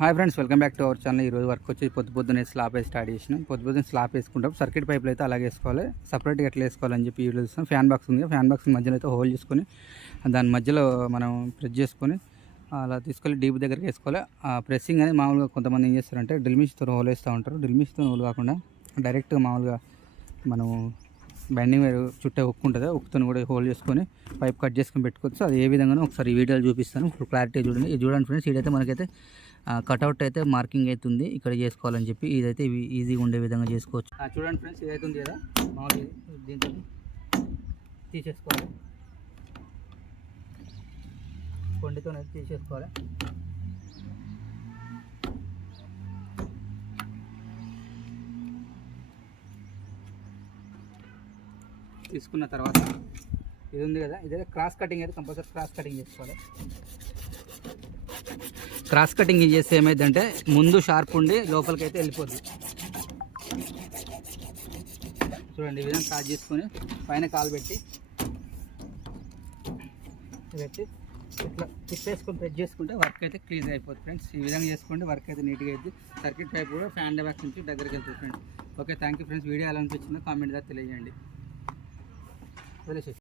Hi friends, welcome back to our channel. ఈరోజు work వచ్చి పొద్దున్నే స్లాబ్ వేసి స్టార్ట్ చేసినాం. పొద్దున్న స్లాబ్ వేసుకుంటాం. సర్కిట్ పైపులు అయితే అలాగే వేసుకోవాలి. సపరేట్గా ఎట్లా వేసుకోవాలని చెప్పి వీడియో చూస్తాం. ఫ్యాన్ బాక్స్ ఉంది, ఫ్యాన్ బాక్స్ మధ్యలో అయితే హోల్ చేసుకొని దాని మధ్యలో మనం ప్రెస్ చేసుకొని అలా తీసుకెళ్ళి డీప్ దగ్గరికి వేసుకోవాలి. ప్రెస్సింగ్ అనేది మామూలుగా కొంతమంది ఏం చేస్తారంటే డ్రిల్ మిషన్తో హోల్ వేస్తూ ఉంటారు. డ్రిల్ మిషన్తో హోల్ కాకుండా డైరెక్ట్గా మామూలుగా మనం బెండింగ్ వైర్ చుట్టే ఉక్కు ఉంటుంది, ఉక్కుతో కూడా హోల్ చేసుకొని పైప్ కట్ చేసుకొని పెట్టుకోవచ్చు. అది ఏ విధంగానో ఒకసారి ఈ వీడియోలో చూపిస్తాను. ఫుల్ క్లారిటీ చూడండి. ఇది చూడండి ఫ్రెండ్స్, ఇదైతే మనకైతే కట్అవుట్ అయితే మార్కింగ్ అవుతుంది ఇక్కడ చేసుకోవాలని చెప్పి. ఇదైతే ఈజీగా ఉండే విధంగా చేసుకోవచ్చు. చూడండి ఫ్రెండ్స్, ఇదైతే ఉంది కదా మామూలు, దీంతో తీసేసుకోవాలి. కొండితో తీసేసుకోవాలి. తీసుకున్న తర్వాత ఇది ఉంది కదా, ఇదైతే క్రాస్ కటింగ్ అయితే కంపల్సరీ క్రాస్ కటింగ్ చేసుకోవాలి. క్రాస్ కటింగ్ చేస్తే ఏమైందంటే ముందు షార్ప్ ఉండి లోపలికి అయితే వెళ్ళిపోద్ది. చూడండి, ఈ విధంగా క్రాస్ చేసుకొని పైన కాలు పెట్టి ఇట్లా తిప్పేసుకొని ప్రెస్ చేసుకుంటే వర్క్ అయితే క్లీన్గా అయిపోతుంది ఫ్రెండ్స్. ఈ విధంగా చేసుకుంటే వర్క్ అయితే నీట్గా అవుతుంది. సర్కిట్ టైప్ కూడా ఫ్యాన్ బ్యాక్ నుంచి దగ్గరికి వెళ్తుంది friends. Okay, thank you friends. Video ఎలా అనిపించిందో కామెంట్ ద్వారా తెలియజేయండి.